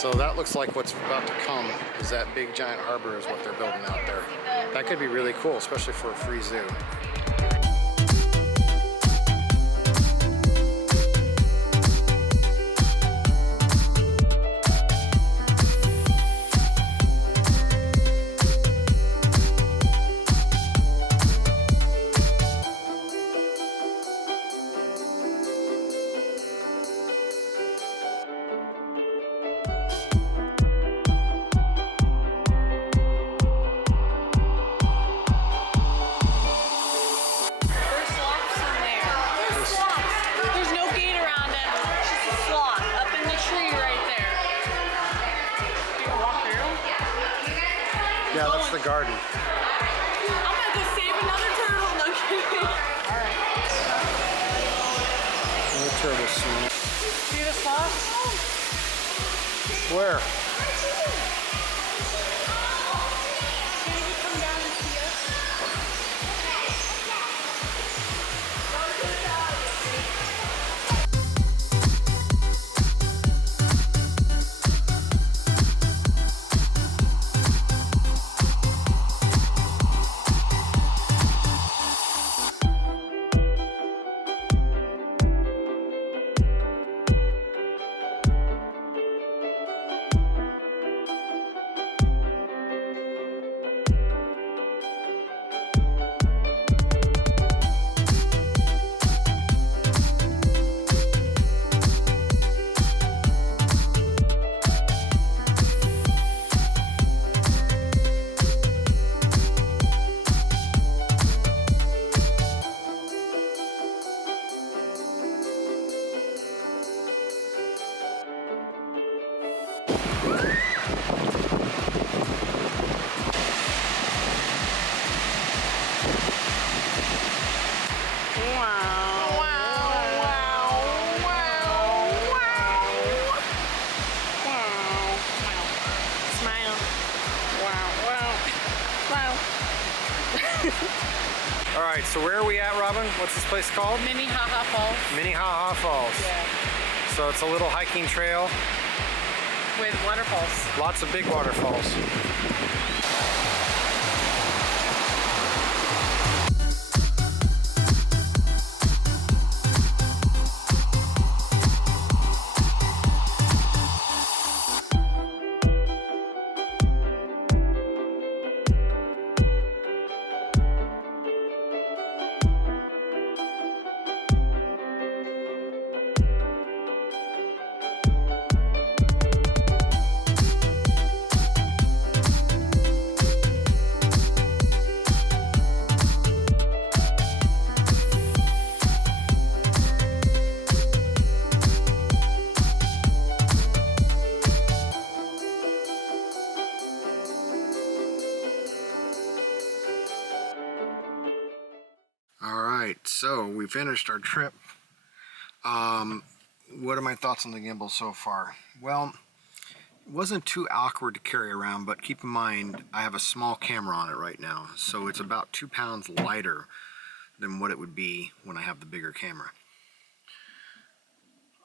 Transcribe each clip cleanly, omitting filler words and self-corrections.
So that looks like what's about to come is that big giant harbor is what they're building out there. That could be really cool, especially for a free zoo. Yeah, that's the garden. I'm gonna go save another turtle. No kidding. Alright. No turtles swimming. See the fox? Where? Can you come down and see us? All right, so where are we at, Robin? What's this place called? Minnehaha Falls. Minnehaha Falls. Yeah. So it's a little hiking trail. With waterfalls. Lots of big waterfalls. Alright, so we finished our trip. What are my thoughts on the gimbal so far? Well, it wasn't too awkward to carry around, but keep in mind I have a small camera on it right now, so it's about 2 pounds lighter than what it would be when I have the bigger camera.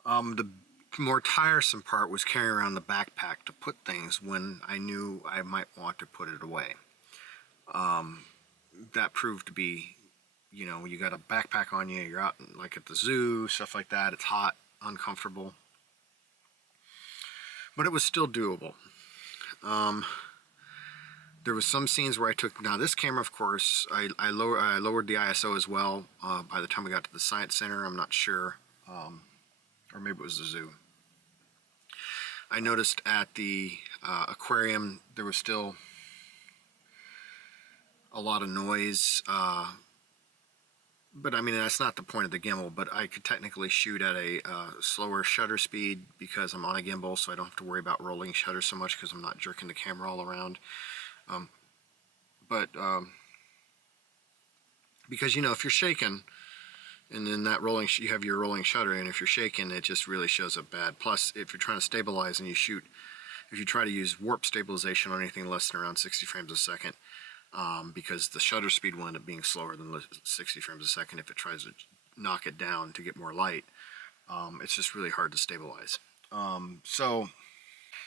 The more tiresome part was carrying around the backpack to put things when I knew I might want to put it away. That proved to be, you know, you got a backpack on you, you're out like at the zoo, stuff like that, it's hot, uncomfortable. But it was still doable. There was some scenes where I took, now this camera of course, I lowered the ISO as well by the time we got to the Science Center, I'm not sure, or maybe it was the zoo. I noticed at the aquarium there was still a lot of noise, but I mean that's not the point of the gimbal, but I could technically shoot at a slower shutter speed because I'm on a gimbal, so I don't have to worry about rolling shutter so much because I'm not jerking the camera all around. Because you know, if you're shaking and then that rolling, you have your rolling shutter, and if you're shaking it just really shows up bad. Plus if you're trying to stabilize and you shoot, if you try to use warp stabilization on anything less than around 60 frames a second, because the shutter speed will end up being slower than 60 frames a second if it tries to knock it down to get more light. It's just really hard to stabilize. So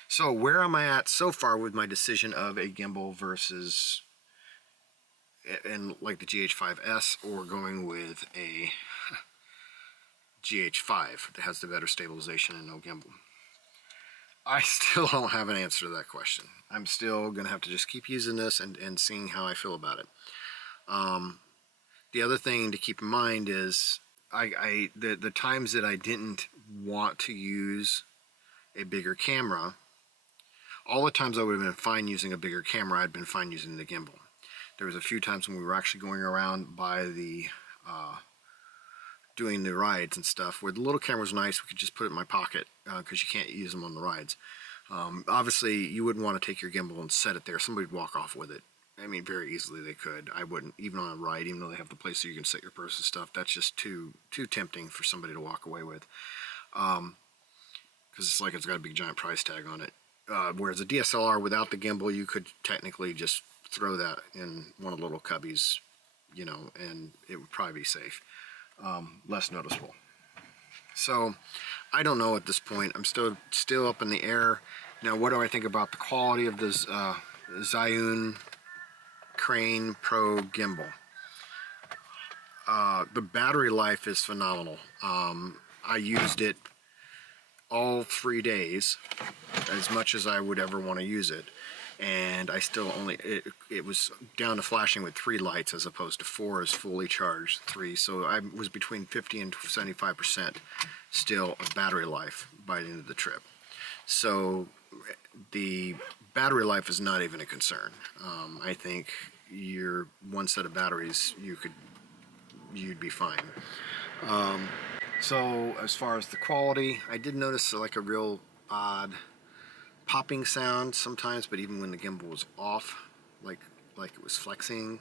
So where am I at so far with my decision of a gimbal versus and like the GH5S or going with a GH5 that has the better stabilization and no gimbal? I still don't have an answer to that question. I'm still gonna have to just keep using this and seeing how I feel about it. The other thing to keep in mind is the times that I didn't want to use a bigger camera, all the times I would have been fine using a bigger camera, I'd been fine using the gimbal. There was a few times when we were actually going around by the doing the rides and stuff where the little camera was nice. We could just put it in my pocket because you can't use them on the rides. Obviously, you wouldn't want to take your gimbal and set it there. Somebody would walk off with it. I mean, very easily they could. I wouldn't, even on a ride, even though they have the place so you can set your purse and stuff. That's just too tempting for somebody to walk away with, because it's like it's got a big giant price tag on it. Whereas a DSLR without the gimbal, you could technically just throw that in one of the little cubbies, you know, and it would probably be safe, less noticeable. So I don't know at this point. I'm still up in the air. Now, what do I think about the quality of this Zhiyun Crane Pro gimbal? The battery life is phenomenal. I used it all 3 days, as much as I would ever want to use it, and I still only, it was down to flashing with 3 lights as opposed to 4 as fully charged 3, so I was between 50 and 75% still of battery life by the end of the trip. So the battery life is not even a concern. I think your one set of batteries, you'd be fine. So as far as the quality, I did notice like a real odd popping sound sometimes, but even when the gimbal was off, like it was flexing,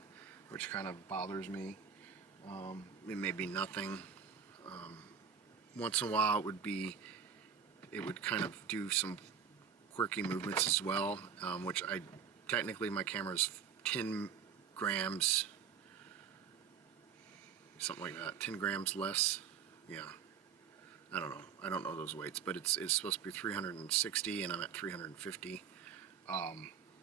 which kind of bothers me. It may be nothing. Once in a while it would kind of do some quirky movements as well, which technically my camera's 10 grams, something like that, 10 grams less. Yeah, I don't know. I don't know those weights, but it's supposed to be 360 and I'm at 350.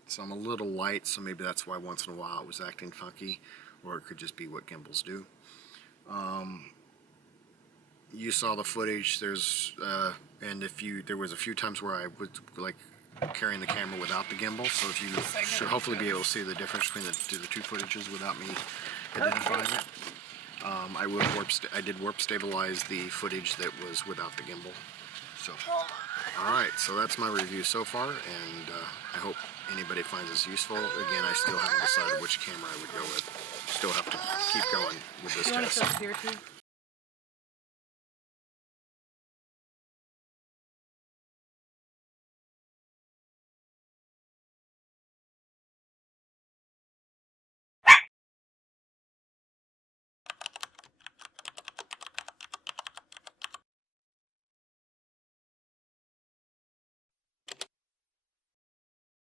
So I'm a little light, so maybe that's why once in a while it was acting funky, or it could just be what gimbals do. You saw the footage. There's and there was a few times where I was like carrying the camera without the gimbal, so if you should hopefully be able to see the difference between the two footages without me identifying it. I did warp stabilize the footage that was without the gimbal. So, all right, so that's my review so far, and I hope anybody finds this useful. Again, I still haven't decided which camera I would go with. Still have to keep going with this test.